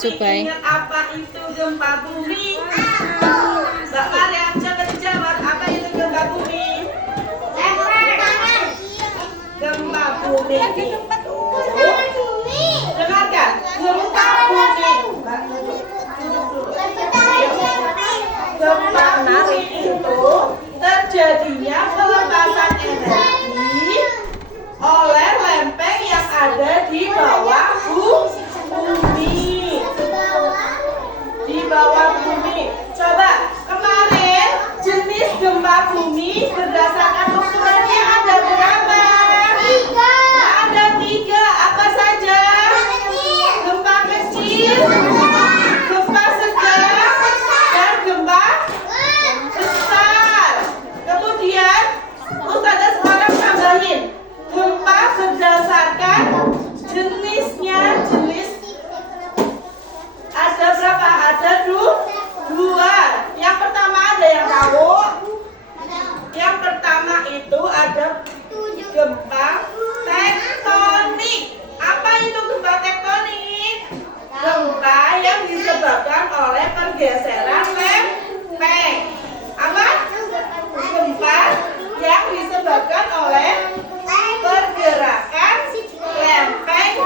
Subai. Ingat apa itu gempa bumi? Mbak Mariam coba dijawab, apa itu gempa bumi? Gempa bumi itu dengarkan, gempa bumi. Gempa bumi itu terjadinya pelepasan energi oleh lempeng yang ada di bawah bumi. Di bawah bumi. Coba kemarin jenis gempa bumi berdasarkan ukurannya ada berapa? Ada 3. Apa saja? Gempa kecil, gempa sedang, dan gempa besar. Kemudian Ustazah sekarang tambahin gempa berdasarkan jenisnya. Ada berapa? Ada 2. Yang pertama ada yang tahu? Yang pertama itu ada gempa tektonik. Apa itu gempa tektonik? Gempa yang disebabkan oleh pergeseran lempeng. Apa? Gempa yang disebabkan oleh pergerakan lempeng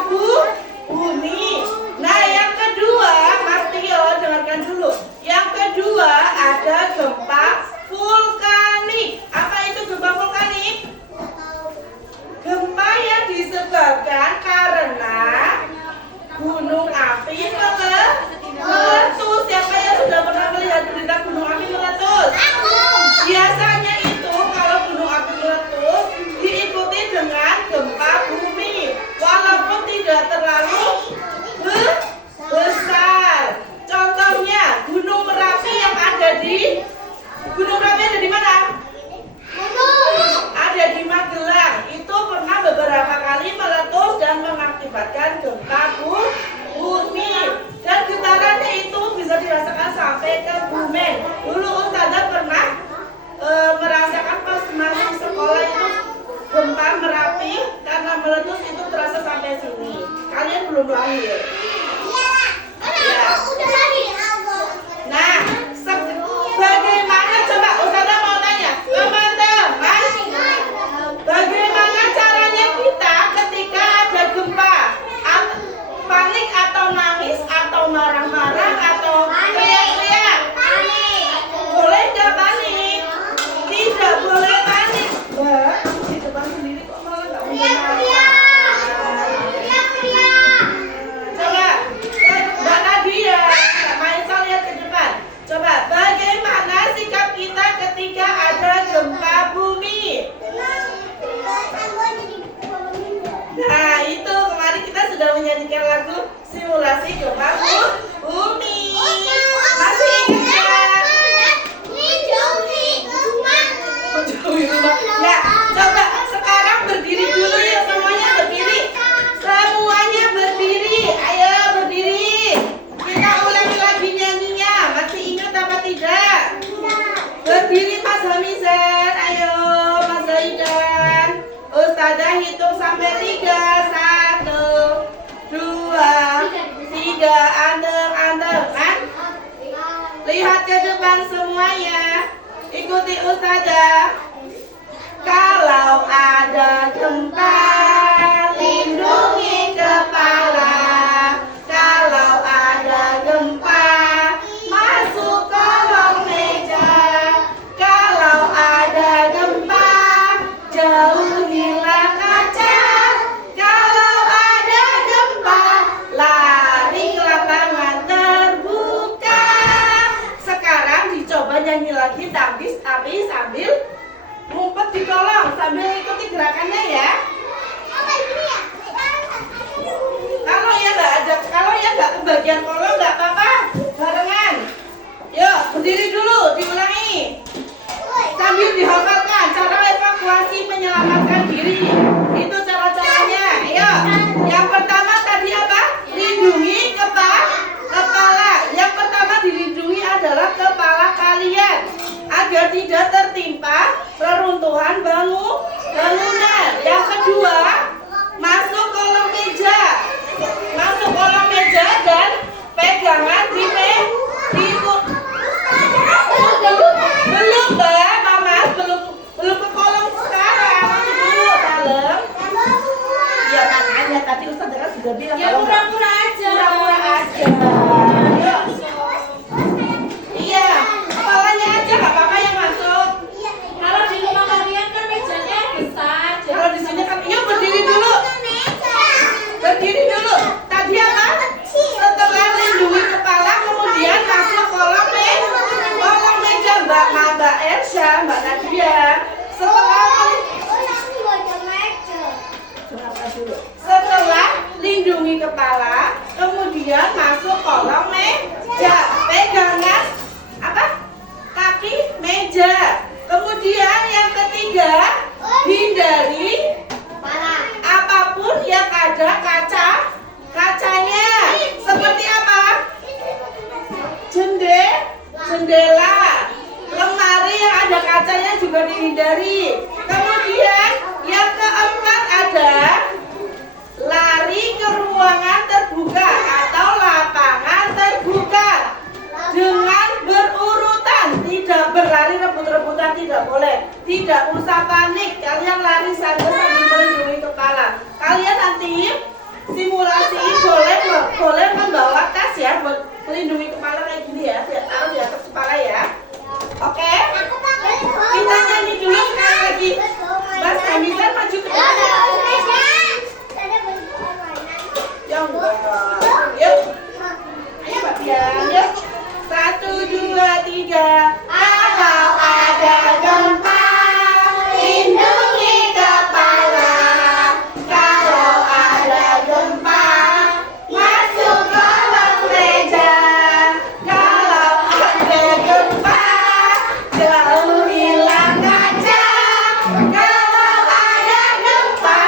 bumi. Nah, yang kedua, Mas Tio dengarkan dulu. Yang kedua ada gempa vulkanik. Apa itu gempa vulkanik? Gempa yang disebabkan karena gunung api meletus. Siapa yang sudah pernah melihat berita gunung api meletus? Biasanya itu kalau gunung api meletus diikuti dengan gempa bumi, walaupun tidak terlalu besar. Contohnya Gunung Merapi yang ada di mana? Ada di Magelang. Itu pernah beberapa kali meletus dan mengakibatkan gempa bumi. Dan getarannya itu bisa dirasakan sampai ke Bumen. Dulu Ustazah pernah merasakan pas masih sekolah itu gempa Merapi karena meletus itu terasa sampai sini. Kalian belum lahir. Ya. Nah, bagaimana coba Ustazah mau tanya teman-teman, bagaimana caranya kita ketika ada gempa? Panik atau nangis atau marah-marah atau teriak-teriak? Boleh nggak panik? Tidak boleh panik. Mbak, di depan sendiri kok malah nggak mendengar? Coba, Mbak Nadia, Mbak Maisa lihat ke depan. Coba, bagaimana sikap kita ketika ada gempa bumi? Nah, itu kemarin kita sudah menyanyikan lagu simulasi gempa bumi. Masih ingat ya? Menjauhi rumah. Ya, coba sekarang berdiri dulu ya, semuanya berdiri. Semuanya berdiri. Ayo berdiri. Kita ulangi lagi nyanyinya. Masih ingat apa tidak? Berdiri Mas Hamizan. Ayo Mas Zaidan. Ustazah hitung sampai 3. 1, 2, 3. Andeng kan? Lihat ke depan semuanya. Ikuti Ustazah. Kalau ada gempa, lindungi kepala. Kalau ada gempa, masuk kolong meja. Kalau ada gempa, jauhilah kaca. Kalau ada gempa, lari ke lapangan terbuka. Sekarang dicoba nyanyi lagi tapi sambil ngumpet di kolong, sambil ikuti gerakannya ya. Kalau ya nggak kebagian kolong nggak apa-apa, barengan. Yuk berdiri dulu, diulangi. Sambil dihafalkan cara evakuasi menyelamatkan diri. Itu cara-caranya. Ayo. Yang pertama tadi apa? Lindungi kepala. Yang pertama dilindungi adalah kepala kalian agar tidak tertimpa reruntuhan bangunan. Yang kedua, masuk kolong meja dan Mbak Nadia. Setelah lindungi kepala, kemudian masuk kolong meja. Pegangan apa? Kaki meja. Kemudian yang ketiga, hindari apapun yang ada kacanya. Seperti apa? Jendela, lemari yang ada kacanya juga dihindari. Kemudian yang keempat ada lari ke ruangan terbuka atau lapangan terbuka dengan berurutan, tidak berlari rebut-rebutan, tidak boleh. Tidak usah panik, kalian lari saja sambil melindungi kepala. Kalian nanti simulasi boleh membawa tas ya buat melindungi kepala kayak gini ya, taruh di atas kepala ya. Oke? Kita nyanyi dulu sekali lagi. Mas Hamizan maju ke depan. Yang yuk. Ayo Mbak Bian, yuk. 1, 2, 3. Kalau ada gempa, lindungi kepala. Kalau ada gempa, masuk kolong meja. Kalau ada gempa, jauhilah kaca. Kalau ada gempa,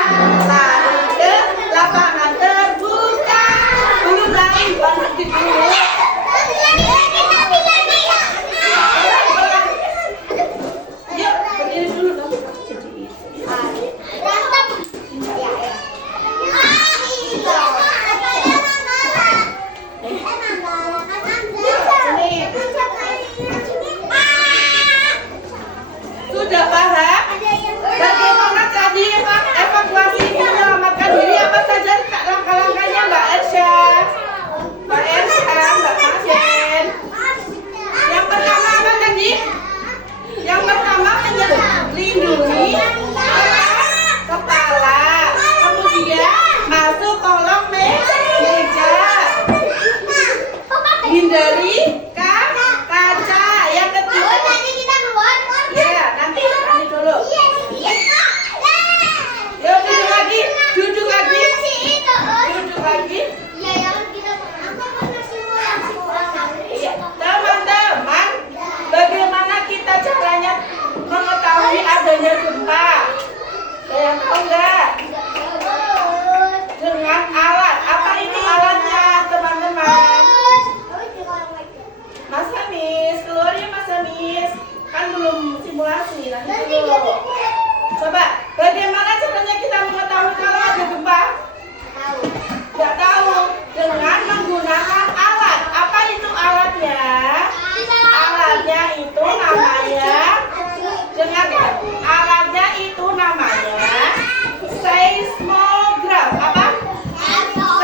lari ke lapangan terbuka. Belum lari, banyak gitu. Yuk, berdiri dulu dong. Sudah paham? Bagaimana tadi evakuasi menyelamatkan diri? Apa saja langkah-langkahnya Mbak Ersha, Mbak Majen? Yang pertama apa tadi? Yang pertama melindungi kepala, kemudian masuk kolong meja, hindari kaca. Yang ketiga, ya nanti dulu. Yuk duduk lagi. Iya, teman-teman, bagaimana kita caranya mengetahui adanya gempa? Ada yang tahu nggak? Dengan alat. Apa itu alatnya, teman-teman? Mas Hamis, keluar ya Mas Hamis. Kan belum simulasi, nanti dulu. Coba, bagaimana caranya kita mengetahui kalau ada gempa? Nggak tahu. Dengan menggunakan alat. Apa itu alatnya? Alatnya itu namanya, dengarkan, alatnya itu namanya seismograf. Apa?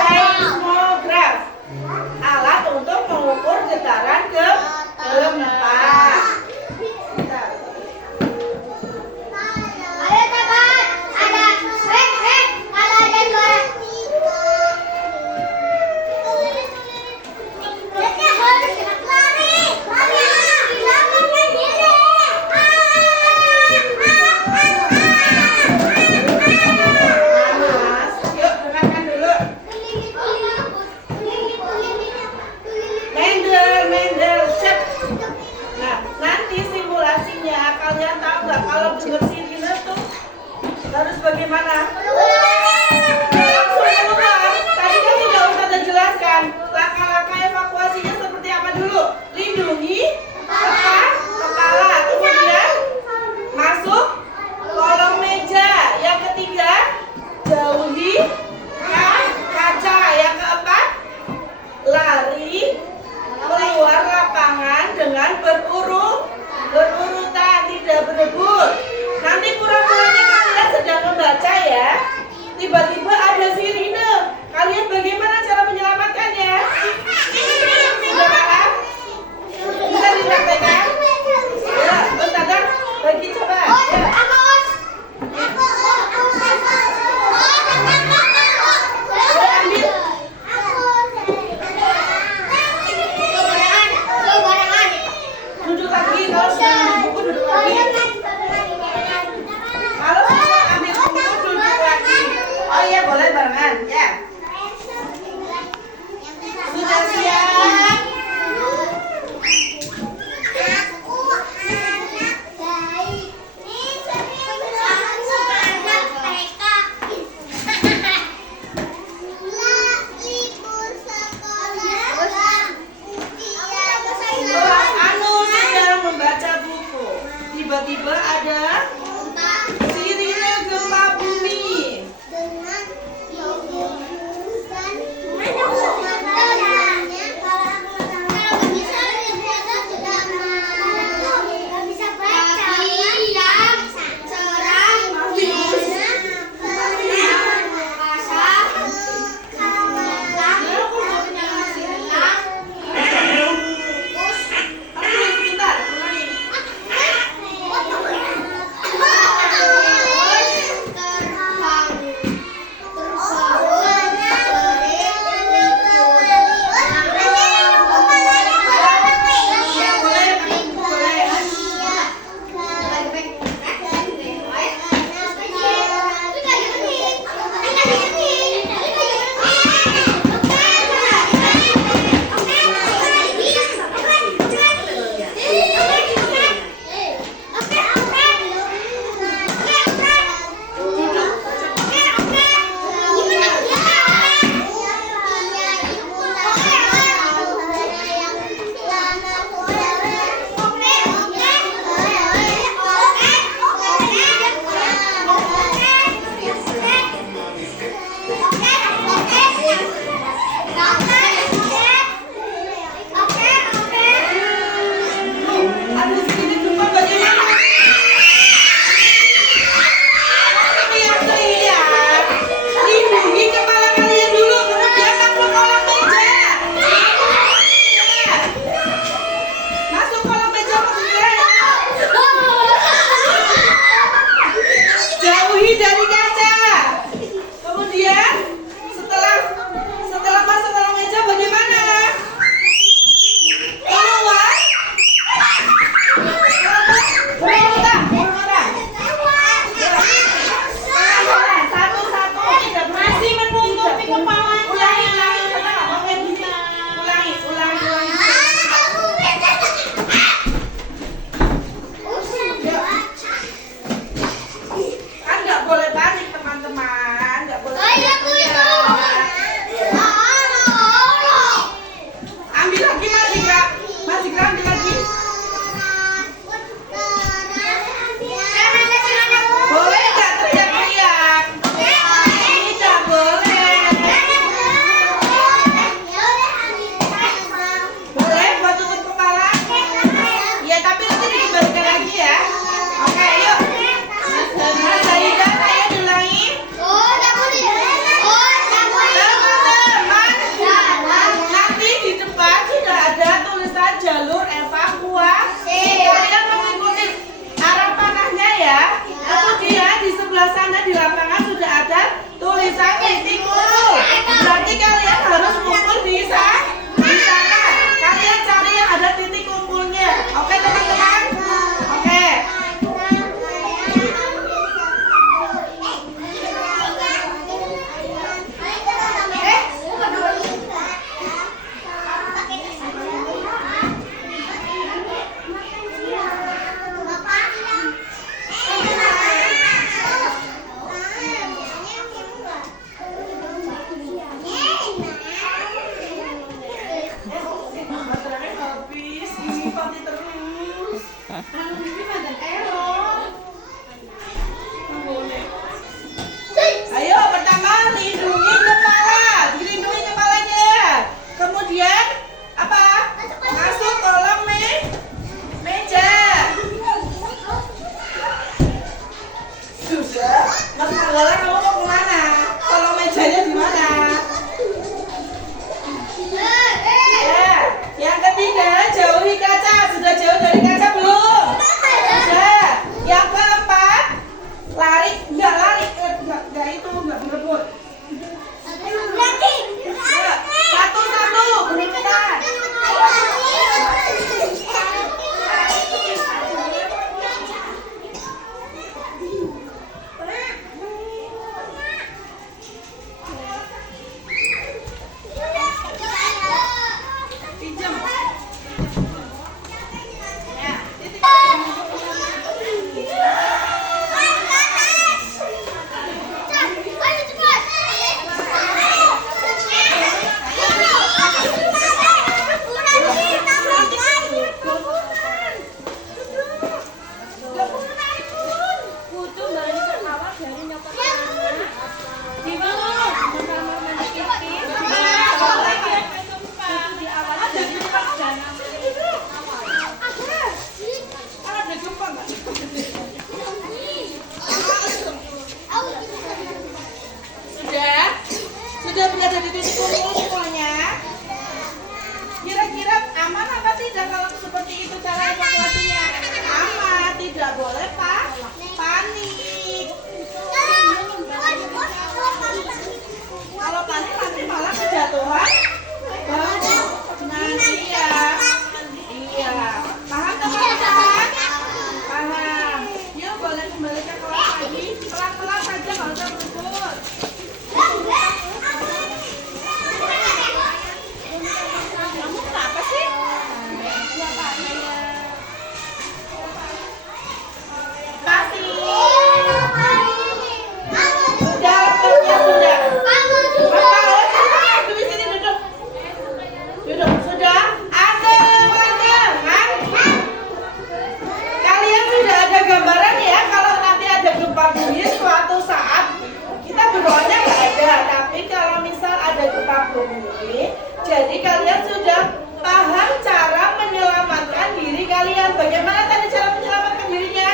Seismograf. Alat untuk mengukur getaran gempa. Mendel, cek. Nah, nanti simulasinya kalian tahu nggak kalau dengar sirine tuh harus bagaimana? Langsung keluar. Tadi kan tidak usah dijelaskan. Langkah-langkah evakuasinya seperti apa dulu? Lindungi kepala, kemudian masuk kolong meja. Yang ketiga, jauhi kaca. Yang keempat, lari keluar lapangan dengan berurutan, tidak berebut. Nanti pura-puranya kalian sedang membaca ya. ada sirine gempa bumi. Dari kaca. Kemudian setelah masuk kolong meja bagaimana? Keluar. Satu-satu tidak masih menutupi kepalanya. Ulangi. Boleh balik teman-teman, nggak boleh. Ambil lagi masih nggak ambil lagi. Boleh nggak teriak-teriak? Tidak boleh. Boleh buat tutup kepala? Ya tapi nanti dikembalikan lagi ya. Oke, yuk. Mas Aida, saya diulangi. Teman-teman, nanti di depan sudah ada tulisan jalur evakuasi. Kalian mengikuti arah panahnya ya. Kemudian di sebelah sana di lapangan sudah ada tulisan titik kumpul. Berarti kalian harus kumpul di sana. Kalian cari yang ada titik kumpulnya. Oke teman-teman? Oke. Ayo pertama lindungi kepala, dilindungi kepalanya. Kemudian apa? Masuk kolong meja. Sudah. Mas Manggala kamu mau kemana? Kolong mejanya di mana? Ya. Yang ketiga jauhi kaca. Sudah jauh dari kaca belum? Sudah. Yang keempat lari, enggak berebut. Satu-satu berebutan. boleh kembali ke kelas lagi. Pelan-pelan saja, nggak usah berebut. Kamu kenapa sih? Kasih. Sudah, waktunya sudah. Mas, di sini duduk. Duduk, sudah. Kalian sudah ada gambaran ya kalau nanti ada gempa bumi suatu saat. Kita berdoanya nggak ada, tapi kalau misal ada gempa bumi, jadi kalian sudah paham cara menyelamatkan diri kalian. Bagaimana tadi cara menyelamatkan dirinya?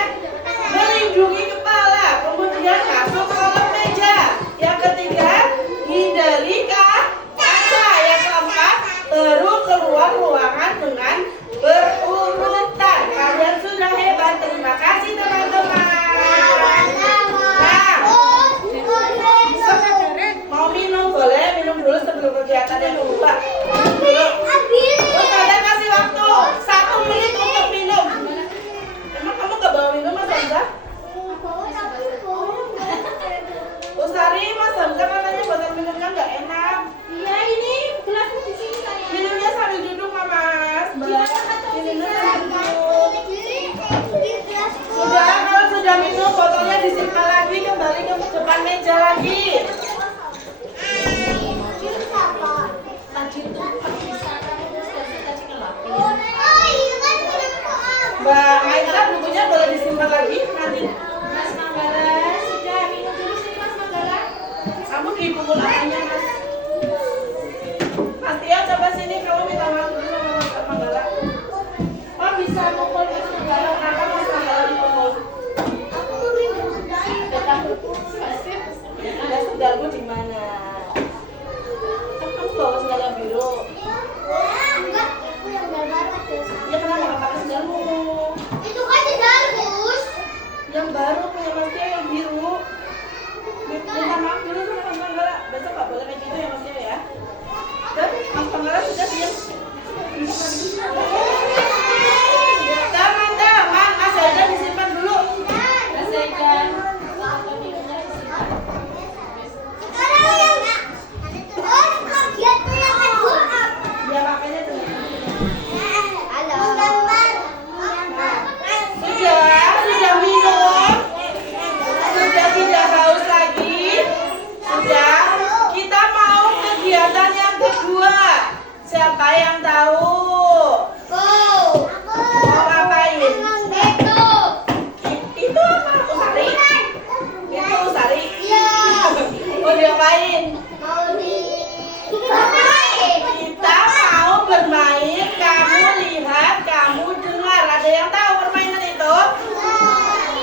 Melindungi kepala, kemudian masuk ke kolom meja. Yang ketiga, hindari kaca. Yang keempat, baru keluar ruangan dengan berurutan. Kalian sudah hebat. Terima kasih teman-teman. Mau minum boleh, minum dulu sebelum kegiatan yang kedua. Kalian kasih waktu 1 menit untuk minum. Emang kamu gak bawa minum, Mas Hamzah? Usari, Mas Hamzah katanya botol minumnya gak enak. Iya, ini gelasnya di sini sayang. Minumnya sambil duduk, Mas. Minumnya sambil duduk. Sudah, kalau sudah minum, botolnya disimpan lagi, kembali ke depan meja lagi. Mbak Maisa, bukunya boleh disimpan lagi nanti. Mas Manggala, sudah minum dulu sih Mas Manggala. Kamu dipukul apanya, Mas? Mas Tio, coba sini, kamu minta maaf dulu sama Mas Manggala. Oh, bisa mukul Mas Manggala, kenapa Mas Manggala dipukul? Ada sendalmu di mana? Kan kamu bawa sendal yang biru. Ya kenapa nggak pakai sendalmu? Yang baru punya Mas Tio yang biru. Minta maaf dulu sama Mas Manggala. Besok nggak boleh kayak gitu ya Mas Tio ya. Dan Mas Manggala sudah diam. Teman-teman, Mas Eda disimpan dulu. Mas Ega, botol minumnya disimpan. Ya makanya tuh. Sudah minum, sudah tidak haus lagi, sudah. Kita mau kegiatan yang kedua. Siapa yang tahu? Mau ngapain? Itu apa? Usari? Itu Usari? Mau diapain? Kita mau bermain. Kamu lihat, kamu dengar. Ada yang tahu permainan itu?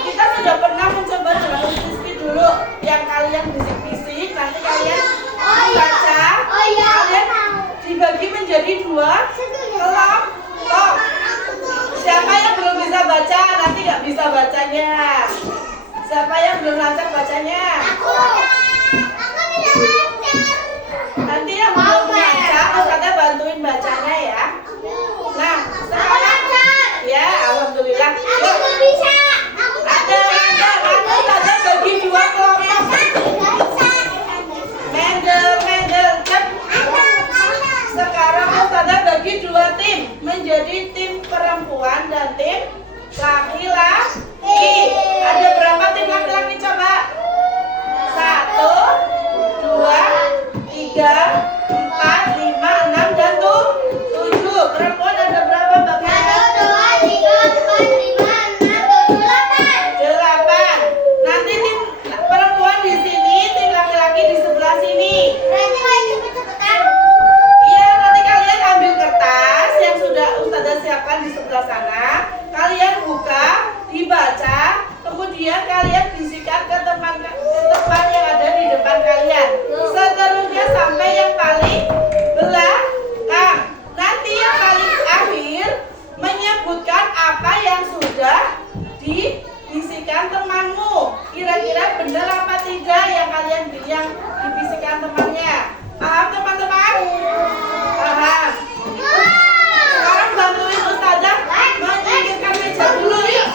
Kita sudah pernah mencoba dengan Rizky dulu. Yang kalian bisik-bisik, nanti kalian baca. Kalian dibagi menjadi 2 kelompok. Siapa yang belum bisa baca, nanti nggak bisa bacanya. Siapa yang belum lancar bacanya? Nanti yang belum lancar, Ustazah bantuin bacanya ya. Nah, sekarang ya, alhamdulillah. Ada Ustazah bagi 2 kelompok. Mendel, cep. Sekarang Ustazah bagi 2 tim, menjadi tim perempuan dan tim laki-laki. Ada berapa tim laki-laki coba? 1, 2, 3, 4, 5, 6 dan 7. Perempuan ada berapa Mbak Maya? 8. Nanti tim perempuan di sini, tim laki-laki di sebelah sini. Iya, nanti kalian ambil kertas yang sudah Ustazah siapkan di sebelah sana. Kalian buka, dibaca, kemudian kalian bisikan ke teman yang ada di depan kalian. Seterusnya sampai yang paling belakang. Nanti yang paling akhir menyebutkan apa yang sudah dibisikan temanmu. Kira-kira benar apa tidak yang kalian yang dibisikan temannya? Paham teman-teman? Paham. Sekarang bantuin Ustazah menyingkirkan meja dulu yuk.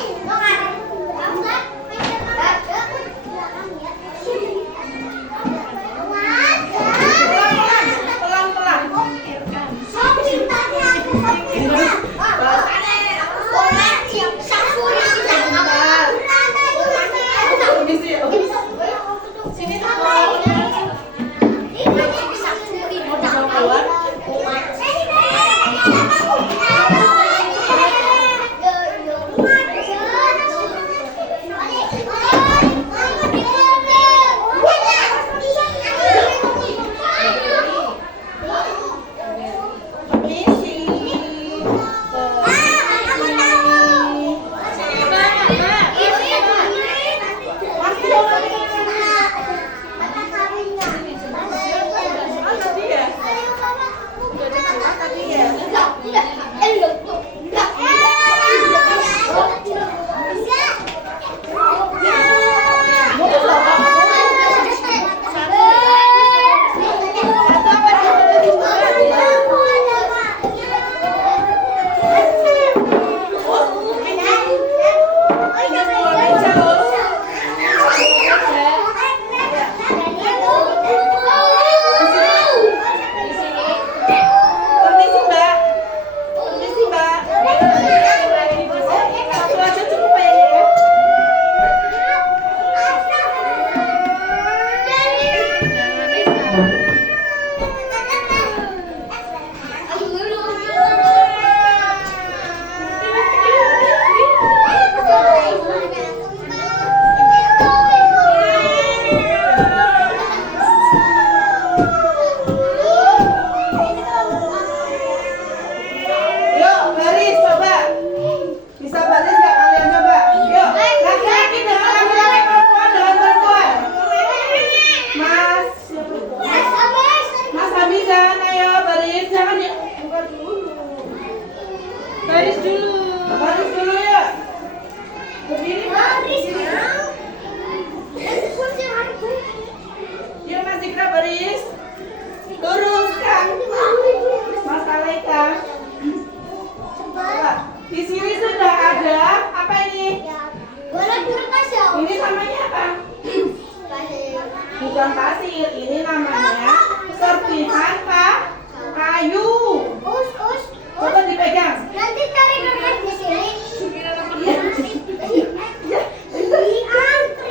gudang pasir. Ini namanya serpihan kayu. Coba dipegang. Nanti tarik ke di sini.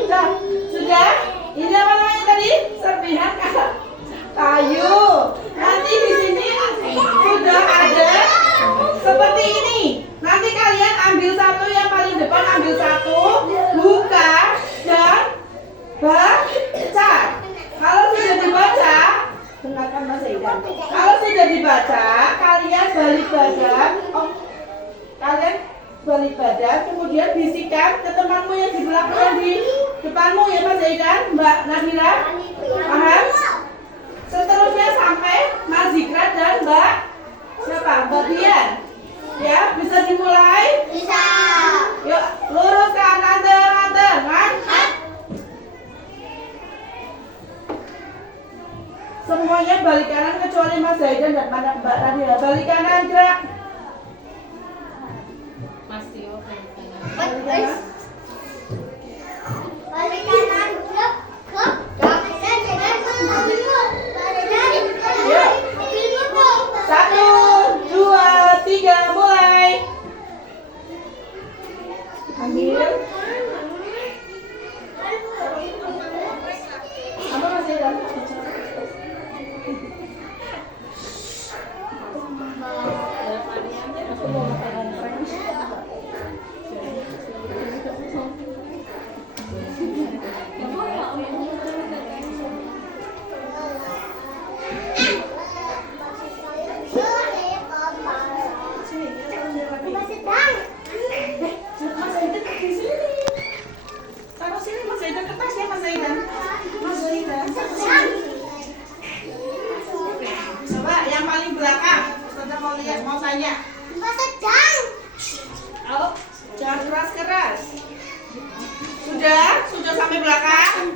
Nah, sudah? Ini apa namanya tadi? Serpihan kayu. Nanti di sini sudah ada seperti ini. Nanti kalian ambil satu yang paling depan, ambil satu, buka dan baca. Kalau sudah dibaca, dengarkan Mas Aidan. Kalau sudah dibaca, kalian balik badan. Kalian balik badan, kemudian bisikan ke temanmu yang di belakang, yang di depanmu ya Mas Aidan, Mbak Nadira. Paham? Seterusnya sampai Mas Zikra dan Mbak siapa? Mbak Dian. Ya, bisa dimulai? Bisa. Yuk, lurus kanan, tengah. Semuanya balik kanan kecuali Mas Zaidan dan Mbak Nadira. Balik kanan, gerak. Mas Tio balik kanan. Balik kanan. Balik kanan, gerak. Yuk. 1, 2, 3, mulai. Ambil. Apa Mas Zaidan? Aku mau makan taruh sini Mas Zaidan, kertas ya Mas Zaidan. Mas Zaidan. Coba yang paling belakang. Ustazah mau lihat, mau tanya. Oh, jangan keras-keras. Sudah sampai belakang.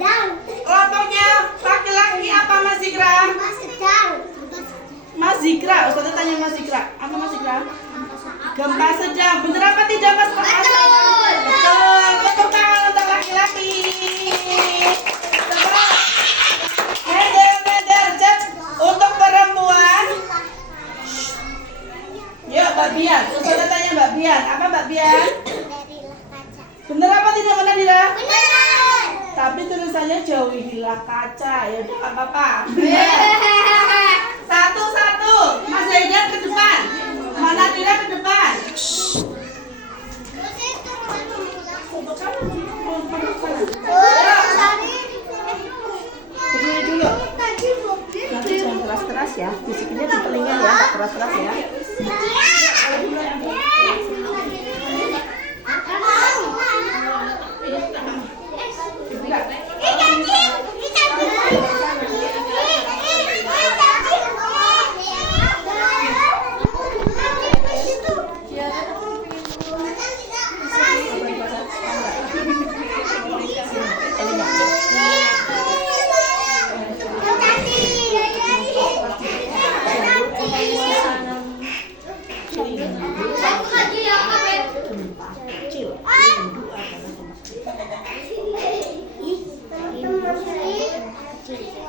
Kelompoknya laki-laki apa Mas Zikra? Mas Zikra, Ustazah tanya Mas Zikra. Apa Mas Zikra? Gempa sedang. Bener apa tidak Mas? Betul. Betul. Tepuk tangan untuk laki-laki. Coba. Meder, cek. Untuk perempuan. Yuk, Mbak Bian. Ustazah tanya Mbak Bian. Apa Mbak Bian? Bener apa tidak Mbak Nadira? Benar. Tapi tulisannya jauhilah kaca. Ya udah nggak apa-apa. Satu-satu. Mas Zaidan ke depan. Mbak Nadira ke depan. Berdiri dulu. Nanti jangan keras-keras ya. Bisikinnya di telinga ya, nggak keras-keras ya.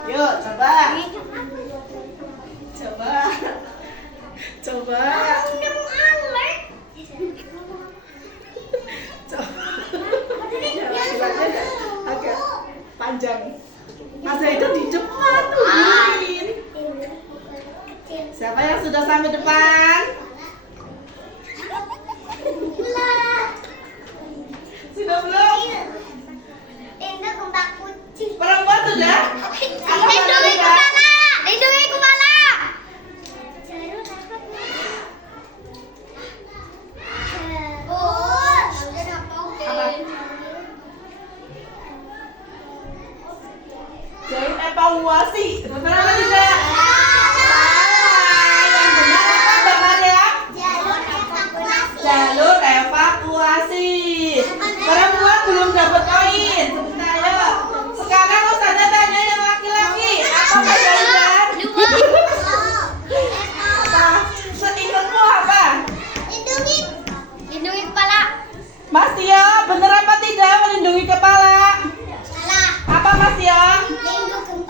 Yuk, coba. Agak panjang. Mas Zaidan di depan tuh. Siapa yang sudah sampai depan? Sudah belum? Perempuan sudah? Lindungi kepala. Lindungi kepala. Jalur evaluasi. Benar apa tidak? Yang benar apa Mbak Maria? Jalur evakuasi. Perempuan belum dapat poin. Sebentar ya. Sekarang Ustazah tanya yang laki-laki. Apa Mbak Zaidan? Seingatmu apa? Lindungi kepala. Mas Tio, benar apa tidak melindungi kepala? Salah. Apa Mas Tio? Lindungi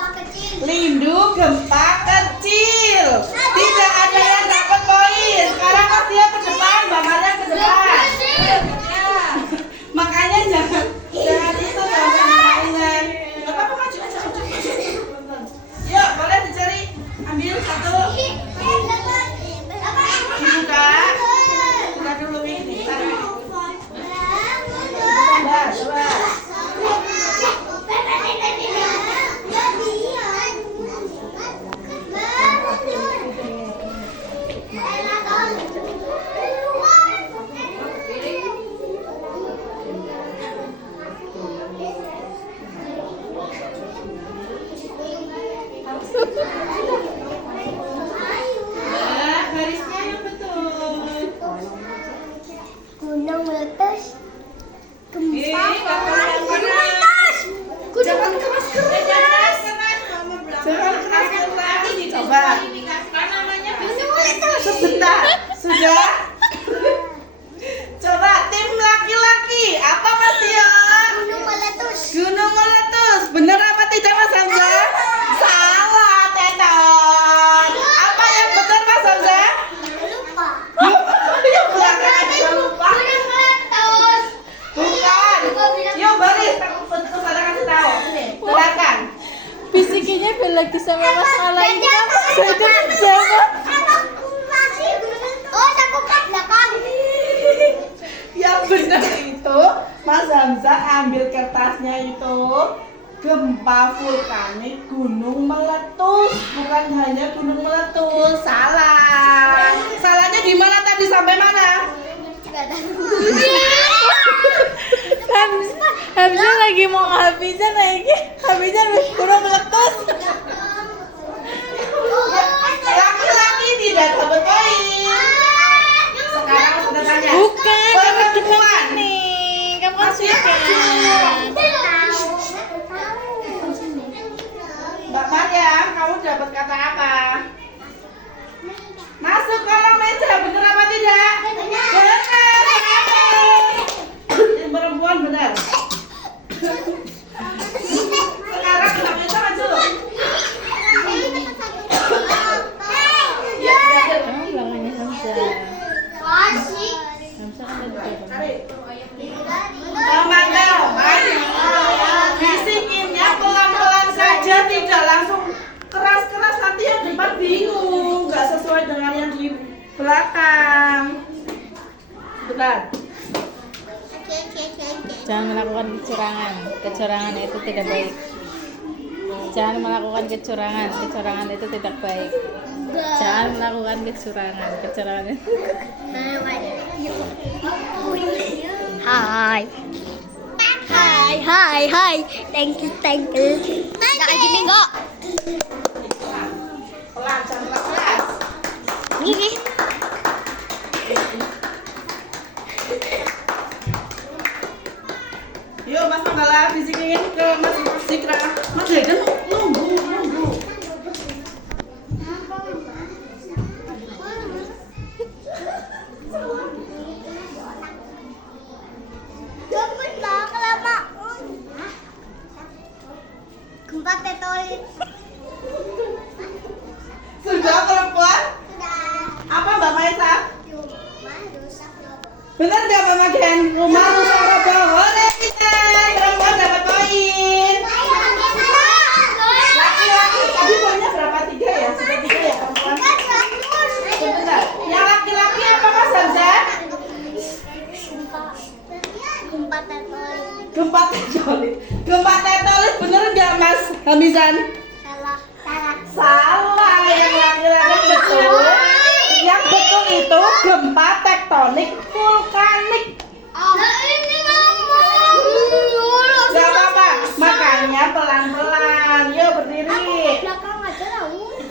Iya, lagi sama Mas Ala ini kamu saya kerja. Oh, aku ke belakang. Yang benar itu Mas Hamzah ambil kertasnya itu gempa vulkanik gunung meletus, bukan hanya gunung meletus. Salah. Salahnya di mana tadi, sampai mana? Hamzah lagi mau kehabisan lagi. Kehabisan gunung meletus. Laki-laki tidak dapat poin. Sekarang sudah tanya. Bukan, dapat Perempuan. nih. Kamu kan Masih suka. Mbak Maryam, kamu dapat kata apa? Masuk kolom meja, benar apa tidak? Benar. Yang perempuan benar. Sekarang Mbak Meja maju. Ya, ya, Oh, belakangnya Hamzah. Hamzah kan tadi dia. tarik. Memandang, bisikinnya pelan-pelan saja, tidak langsung keras-keras, nanti yang depan bingung, nggak sesuai dengan yang di belakang. Bentar. Jangan melakukan kecurangan. Kecurangan itu tidak baik. Jangan melakukan kecurangan. Kecurangan itu tidak baik. Jangan melakukan kecurangan. Kecurangan itu. Hai. Hai. Thank you. Jangan gini enggak. Pelan, jangan keras. Gini. Yuk Mas Manggala, bisikin ke Mas Sikra. Mas Jaden nunggu. Gempa tektonik. Sudah perempuan? Apa Mbak Maisa? Benar nggak Mbak Magen? Rumah rusak roboh. Oleh kita, perempuan dapat poin. Laki-laki tadi poinnya berapa? 3 ya? Sudah 3 ya perempuan? Sebentar. Yang laki-laki apa Mas Hamzah? Gempa tektonik. Gempa tektonik. Gempa tektonik bener nggak Mas Hamizan? Salah. Salah, yang laki-laki betul. Yang betul itu gempa tektonik vulkanik. Nah, ini ngomong. Gak apa-apa, makanya pelan-pelan. Yuk berdiri. Belakang aja tahu.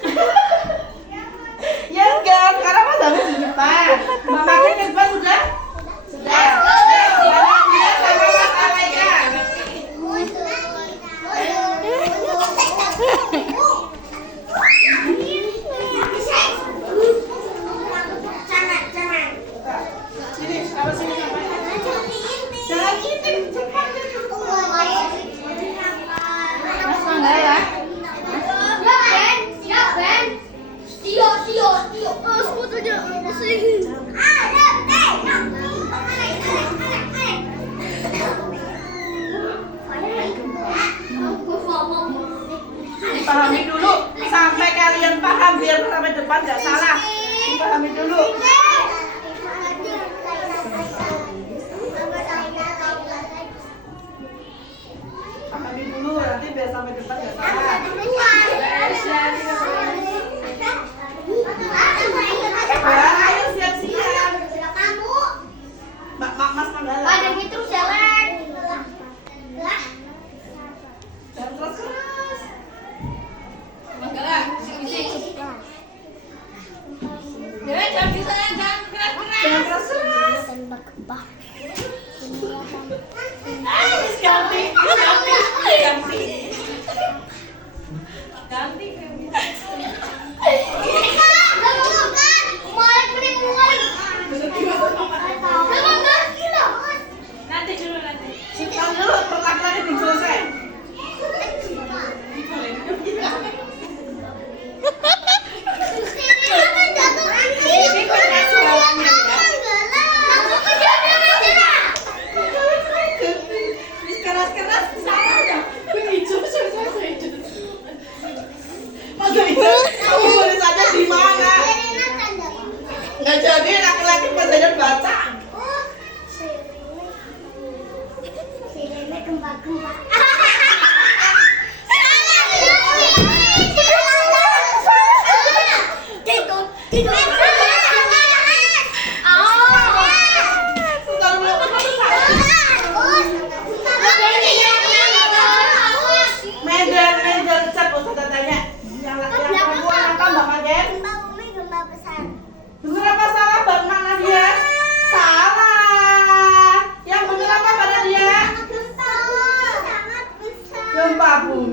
Ya enggak, sekarang Mas Hamid di depan. Mama di depan sudah? Sudah. Sekarang dia sama Mas Aleka. Sini, apa sini namanya? Jangan intip, cepat. Mas Manggala. Dipahami dulu sampai kalian paham, biar sampai depan nggak salah. Dipahami dulu. Pahami dulu nanti biar sampai depan nggak salah. Ya, ayo siap-siap. Mas Manggala. Jangan keras-keras. Jangan keras-keras. Ganti.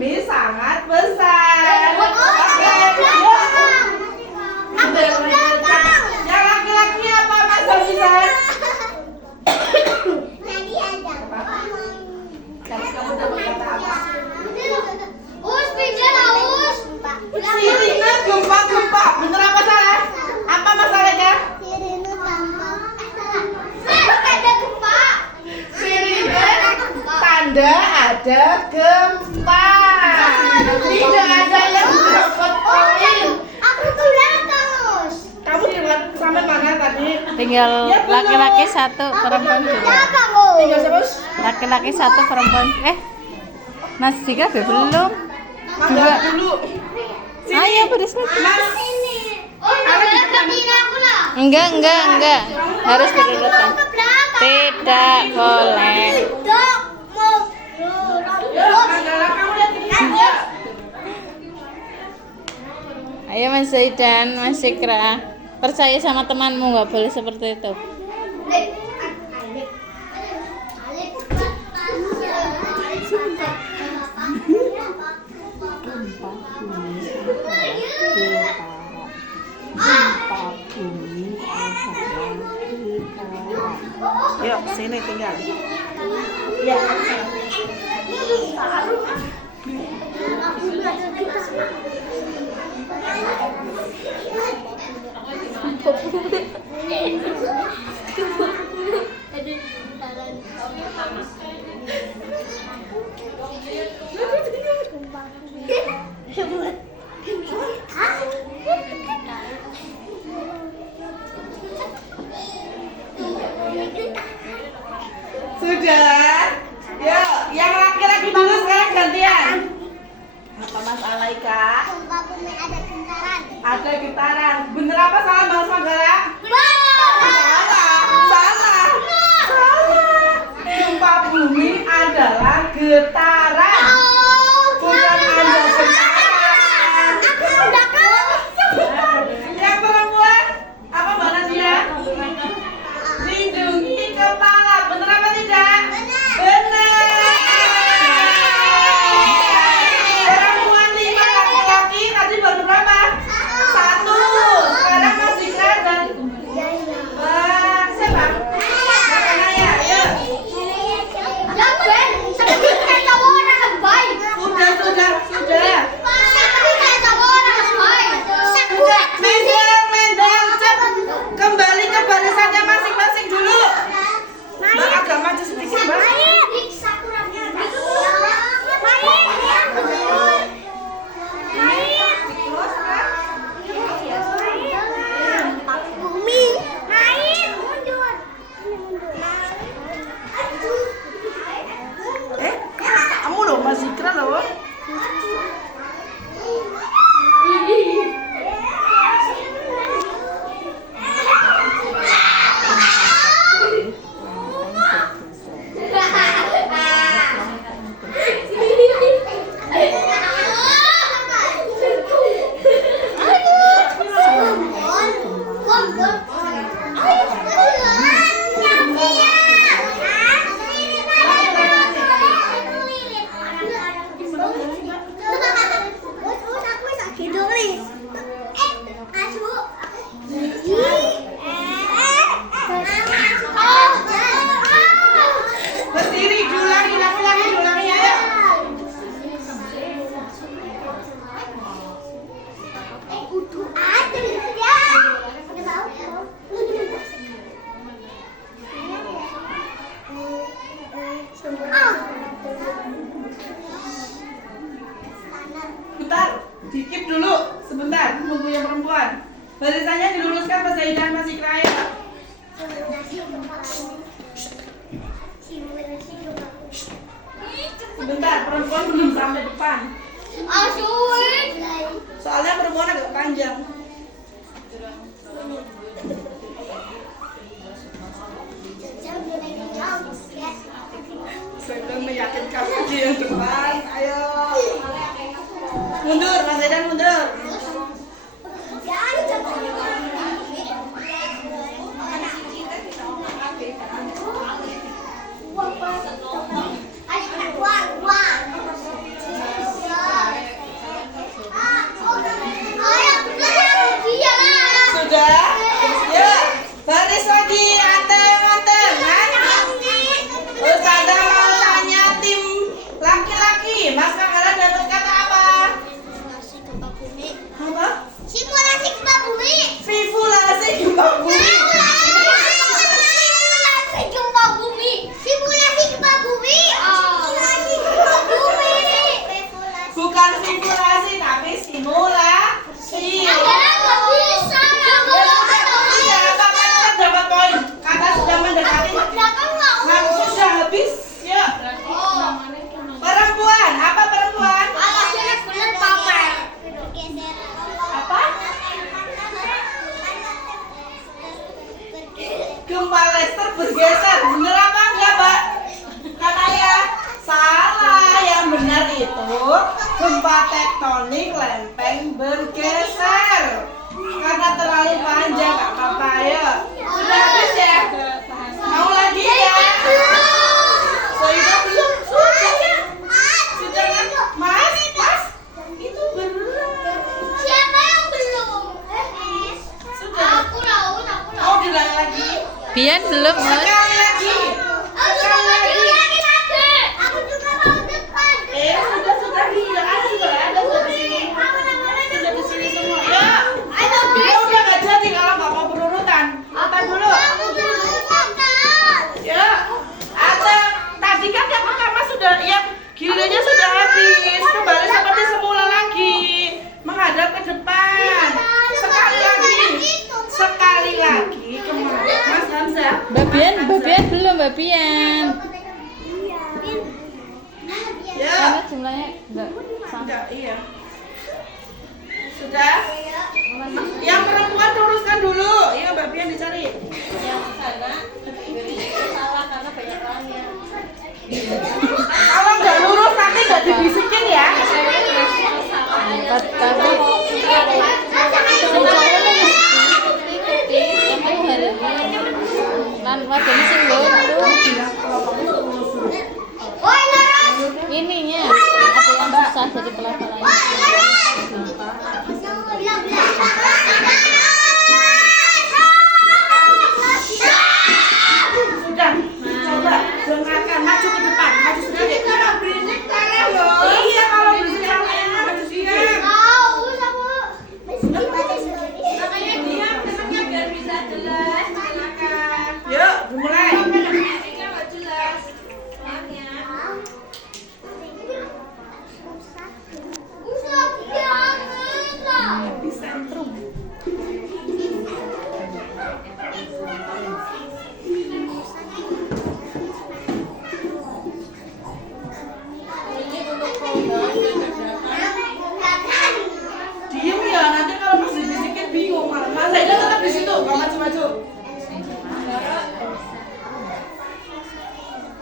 bumi sangat besar. Oke, yuk. Yang laki-laki apa Mas Hafisan? Tadi ada. Kamu udah berkata apa? Us, pindah Us. Sirine gempa-gempa. Bener apa salah? Apa masalahnya? Sirine tampak. Ada gempa. Sirine tanda ada gempa. Tidak ada yang dapat poin. Aku tuh datang, Us. Kamu sampai mana tadi? Tinggal laki-laki 1, perempuan 2. Datang, Us. Tinggal terus. Laki-laki 1, perempuan. Mas Jika belum. Mangga dulu. Ayo beres nih. Mas. Oh, aku lah. Enggak. Harus berurutan. Tidak boleh. Tidak mau. Yuk, Manggala kamu lihat ini aja. Ayo Mas Zaidan, Mas Ikra. Percaya sama temanmu, nggak boleh seperti itu. Yuk, sini tinggal. Ya. Sudah. Yuk, yang laki-laki dulu sekarang gantian. Apa masalah Ika? Gempa bumi ada getaran. Ada getaran. Bener apa salah Mas Manggala? Benar. Salah. Gempa bumi adalah getaran. Bukan ada getaran. Aku udah kalah. Yang perempuan apa Mbak Nadia? Lindungi kepala. Bener apa tidak? Benar. Perempuan 5, laki-laki tadi baru berapa? 1. Sekarang Mas Dikra dan siapa? Mbak Naya. Ayo. Sudah. Mendel, cepat. Kembali ke barisannya masing-masing dulu. Mbak agak maju sedikit, Mbak. Kamu loh masih keren loh. Berdiri, diulangi, laki-laki diulangi ya. Bentar, dikip dulu, sebentar, nunggu yang perempuan. Barisannya diluruskan Mas Zaidan, Mas Ikra ya. Sebentar, perempuan belum sampai depan. Soalnya perempuan agak panjang. Saya belum meyakinkan di yang depan. Ayo. Mundur, Mas Zaidan mundur. habis. Yuk. Perempuan, apa perempuan? Apa? Gempa Lester bergeser. Bener apa enggak, Mbak? Kata ya. Salah, yang benar itu gempa tektonik lempeng bergeser. Karena terlalu panjang, Kak Papa. Ayo. Sudah habis ya? Mau lagi ya? Sudah belum? Sudah ya? Sudah kan? Mas? Itu beneran. Sudah. Mau diulang lagi? Bian belum, Mas. Sekali lagi. Sekali lagi. Sudah iya kan sudah di sini. Sudah di sini semua. Ya udah nggak jadi kalau nggak mau berurutan. Apa dulu? Ya. Ada tadi kan yang pertama sudah yang gilirannya sudah habis. Kembali seperti semula lagi. Menghadap ke depan. Sekali lagi kembali. Mas Hamzah. Mbak Bian belum, Mbak Bian. Ya. Karena jumlahnya enggak sama. Enggak, iya. Sudah? Yang perempuan luruskan dulu. Iya, Mbak Bian dicari. Yang sana salah karena banyak orangnya. Kalau nggak lurus nanti nggak dibisikin ya. Tapi kan wadon sing lucu. Ininya ada yang susah jadi pelafalannya. Sudah. Coba dengarkan, maju ke depan, maju sedikit. Kalau berisik salah loh. Iya, kalau berisik salah maju sedikit. Makanya diam, temennya biar bisa jelas. Silakan. Yuk, dimulai. Fisiknya nggak jelas. Maafnya. Di sentrum. Ini untuk program Diem ya, nanti kalau pas dibisikin bingung malah. Mas Zainal tetap di situ, nggak maju-maju.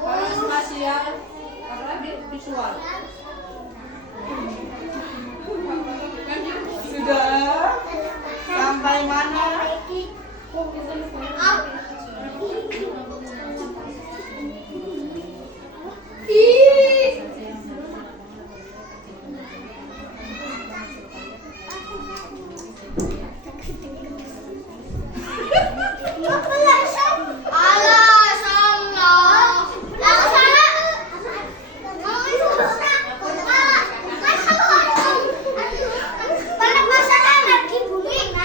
orang spasial karena visual. Sudah. Sampai mana?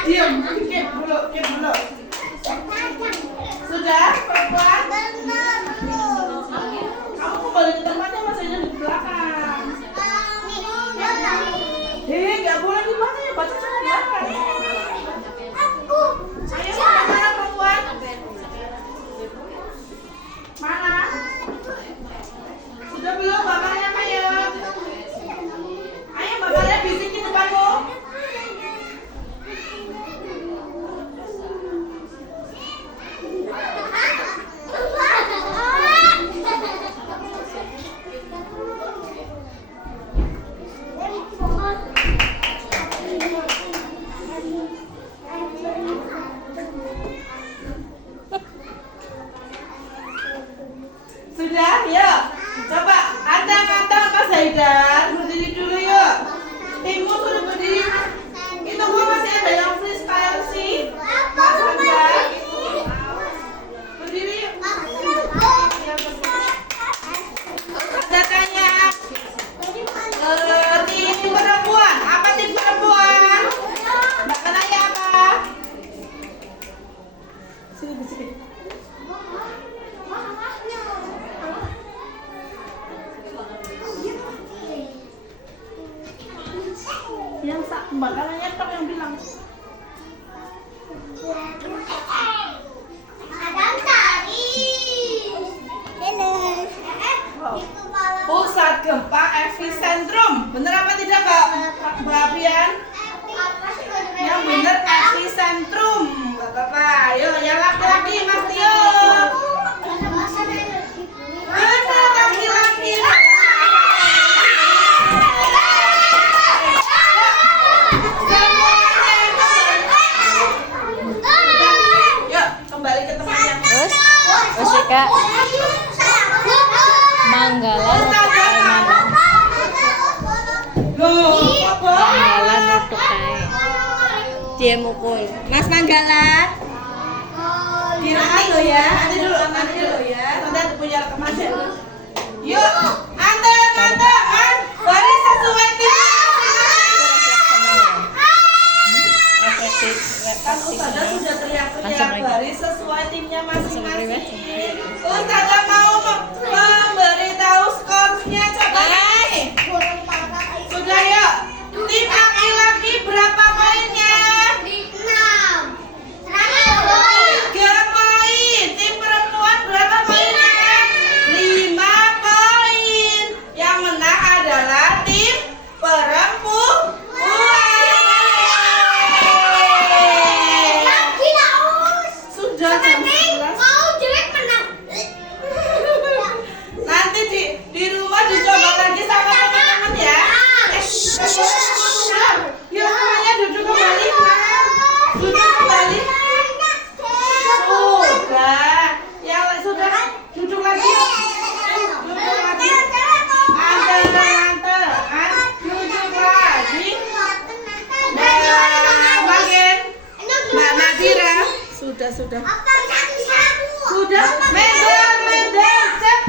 Diam, keep dulu. Sudah, perempuan? Kamu kembali ke tempatnya, Mas Zainal di belakang. Nggak boleh di mana ya, baca cuma di belakang. Ayo, mana perempuan? Mana? Sudah belum, Mbak Maryam, ayo. Ayo, Mbak Maryam, bisikin depanmu. Sudah, yuk. Coba kantang-kantang Mas Haidar. Berdiri dulu yuk. Timmu sudah berdiri. Itu kok masih ada yang freestyle sih. Mas Haidar. Berdiri yuk. Ada tanya. Tim perempuan. Apa tim perempuan? Mbak Kanaya apa? Sini. Yang Mbak Kanaya tok yang bilang. Adam Tari. Hello. gempa epicentrum. Bener apa tidak Mbak Brian? Yang bener epicentrum. Bapak, ayo yang laki-laki Mas Tio. Bener laki-laki. Yuk kembali ke temannya. Terus Kak Manggalan untuk kae manuk. Loh, apa? Manggalan untuk kae. Dia mukul. Mas Manggalan. Nanti dulu ya. Nanti dulu ya. Nanti ada punya rekamannya. Yuk, antar, baris sesuai tim. Kan Ustazah sudah teriak-teriak baris sesuai timnya masing-masing. Ustazah mau memberitahu skornya coba nih. Sudah yuk. Tim laki-laki berapa poinnya? 3 poin. Tim perempuan berapa poinnya? 5 poin. Yang menang adalah tim perempuan. Sudah jam 11. Nanti di rumah dicoba lagi sama teman-teman ya. Yuk semuanya duduk kembali. Duduk kembali. Sudah duduk lagi. Duduk lagi. Antar. Duduk lagi. Bagian Mbak Nadira. Sudah. Sudah. Medal. Cek.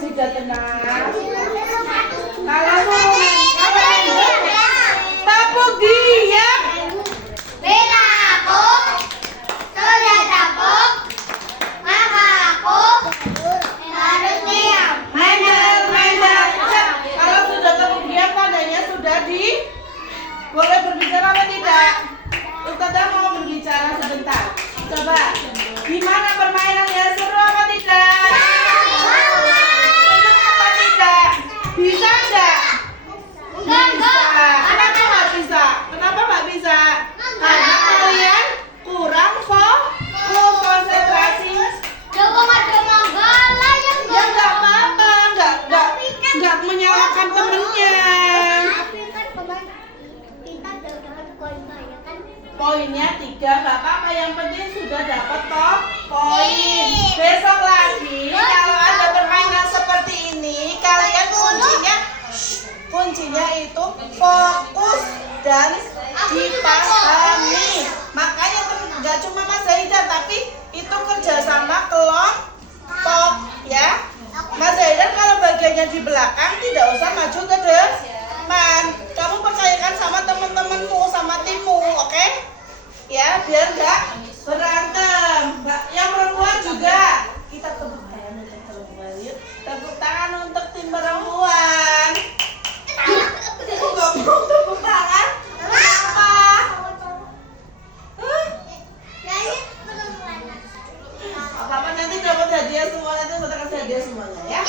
Sudah tenang. Kalau tepuk diam. Medal. Cek. Kalau sudah tepuk diam tandanya sudah boleh berbicara atau tidak? Ustazah mau berbicara sebentar. Coba, gimana permainannya? Seru apa tidak? Senang apa tidak? Bisa enggak? Bisa. Kenapa nggak bisa? Karena kalian kurang konsentrasi. Ya nggak apa-apa, nggak menyalahkan temennya. Poinnya 3, nggak apa-apa, yang penting sudah dapat poin. Besok lagi kalau ada permainan seperti ini, kalian kuncinya itu fokus dan dipahami. Makanya nggak cuma Mas Zaidan, tapi itu kerjasama kelompok ya. Mas Zaidan kalau bagiannya di belakang tidak usah maju ke depan. Kamu percayakan sama teman-temanmu, sama timmu, oke? Ya, biar nggak berantem. Yang perempuan juga. Kita tepuk tangan untuk perempuan yuk. Tepuk tangan untuk tim perempuan. Aku nggak mau tepuk tangan. Kenapa? Apa-apa nanti dapat hadiah semua, nanti kita kasih hadiah semuanya ya.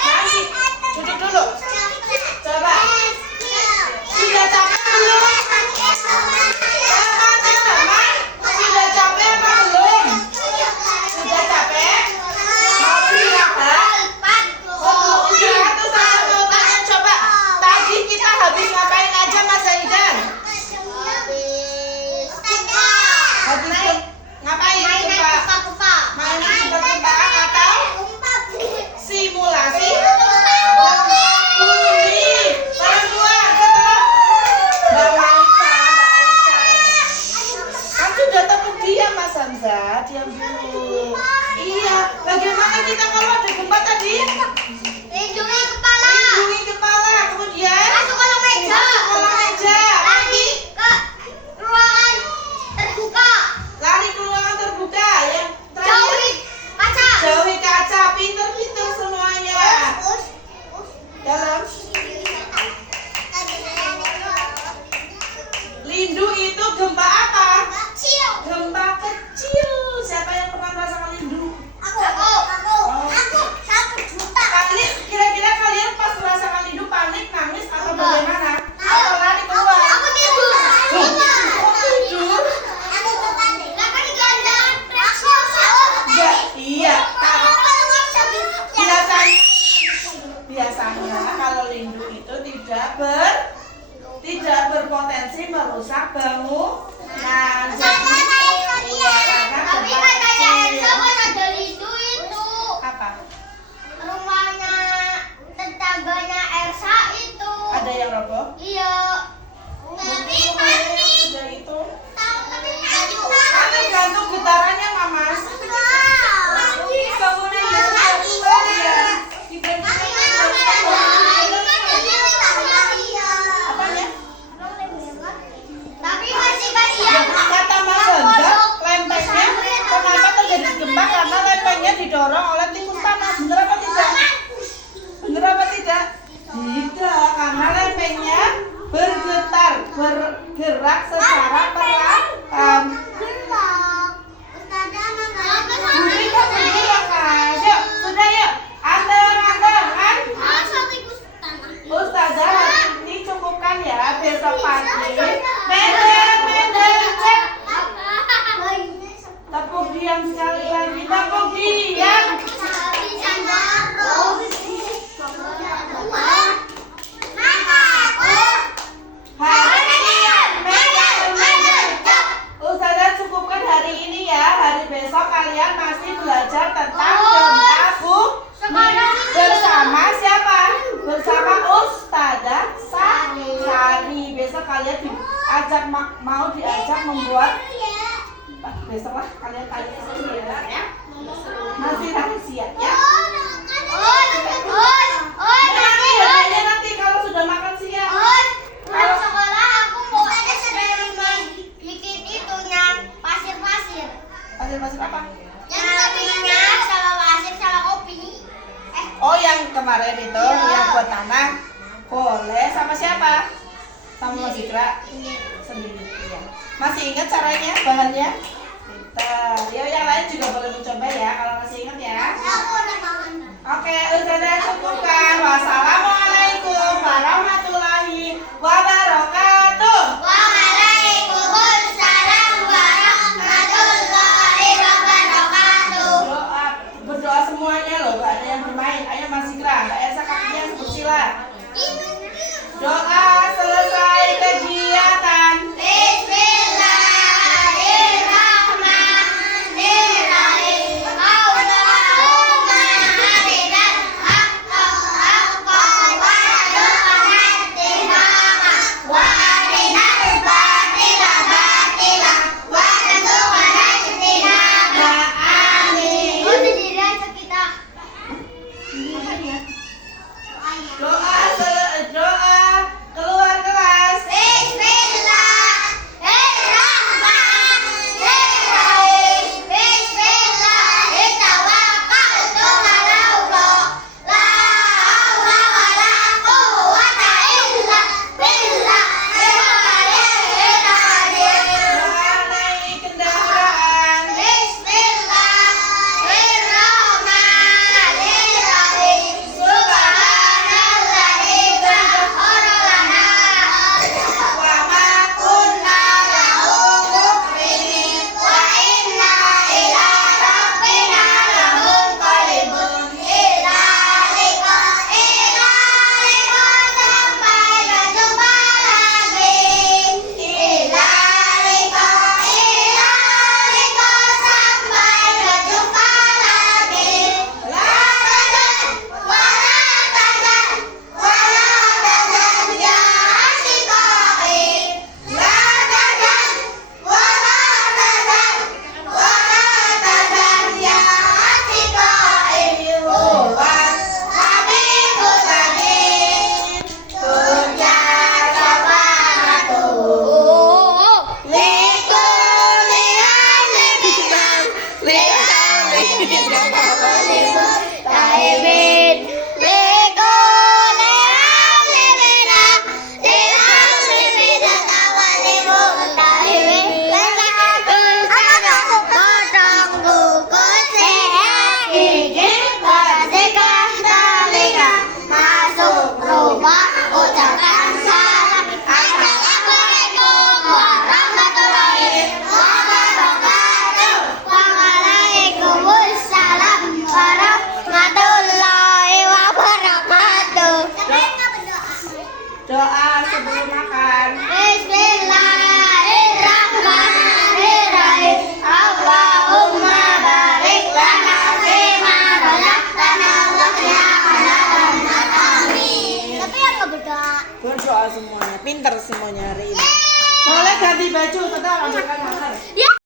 Nanti duduk dulu. Coba. Sudah capek belum? Teman-teman, sudah capek apa belum? Sudah capek? Mau istirahat? Istirahat tuh saya mau tanya, coba. Tadi kita habis ngapain aja Mas Zaidan? Habis ngapain? Main tebak-tebakan atau simulasi? Perempuan setelah Mbak Aisyah. Kan sudah tepuk diam Mas Hamza, diam dulu. Iya, bagaimana kita kalau ada gempa tadi? Lindungi kepala, kemudian masuk kolong meja. Lari ke ruangan terbuka. Yang jauhi kaca. Pinter semuanya. Dalam Lindu itu gempa apa? Gempa diam sekali lagi. Tepuk diam. Ustazah cukupkan hari ini ya. Hari besok kalian masih belajar tentang gempa bersama siapa? Bersama Ustazah Sari. Besok kalian mau diajak membuat. Besok lah kalian tanya sendiri ya. Masih rahasia ya. Nanti kalau sudah makan siang. Kalau sekolah aku mau bikin itunya pasir-pasir. Pasir apa? Yang minyak sama pasir sama kopi. Oh yang kemarin itu yang buat tanah. Boleh sama siapa? Sama Mas Ikra sendiri ya. Masih ingat caranya, bahannya? Pintar. Yuk yang lain juga boleh mencoba ya kalau masih ingat ya. Oke, Ustazah cukupkan. Wassalamualaikum warahmatullahi wabarakatuh. Waalaikumsalam warahmatullahi wabarakatuh. Berdoa semuanya loh, gak ada yang bermain. Ayo Mas Ikra, Mbak Elsa kakinya bersila. Doa selesai kegiatan. Bismillahirrahmanirrahim. Allahumma hadinan haqqo wa do'atina wa arinal batila batila wa tansuqana ijtinaba. Amin. Sendiri aja kita. Doa keluar kelas. Bismillahirrahmanirrahim. Bismillahirrahmanirrahim. La haula wala quwwata illa billah. Doa naik kendaraan. Bismillahirrahmanirrahim. Subhanalladzi sakhkhara lana Wa ma kunna lahu muqrinin wa inna ila rabbina lamunqalibun. Ila lika sampai berjumpa lagi. Ila lika sampai berjumpa lagi. La tazan ya asyiqai. La tazan ya asyiqai. Huwa habibu tadi turja syafaatuhu likulli alimin taibin likulli amilina lilhamdulillah tawalimun taibin potong buku sehat gigit bersihkan telinga masuk rumah ucapkan salam assalamualaikum warahmatullahi wabarakatuh. Waalaikumsalam warahmatullahi wabarakatuh. Doa sebelum makan. Bismillahirrahmanirrahim. Allahumma barik lana fima razaqtana wa qina adzabannar. Amin. Tapi yang nggak berdoa. Berdoa semuanya. Pinter semuanya hari ini. Boleh ganti baju, tetap ambilkan makan. Ya.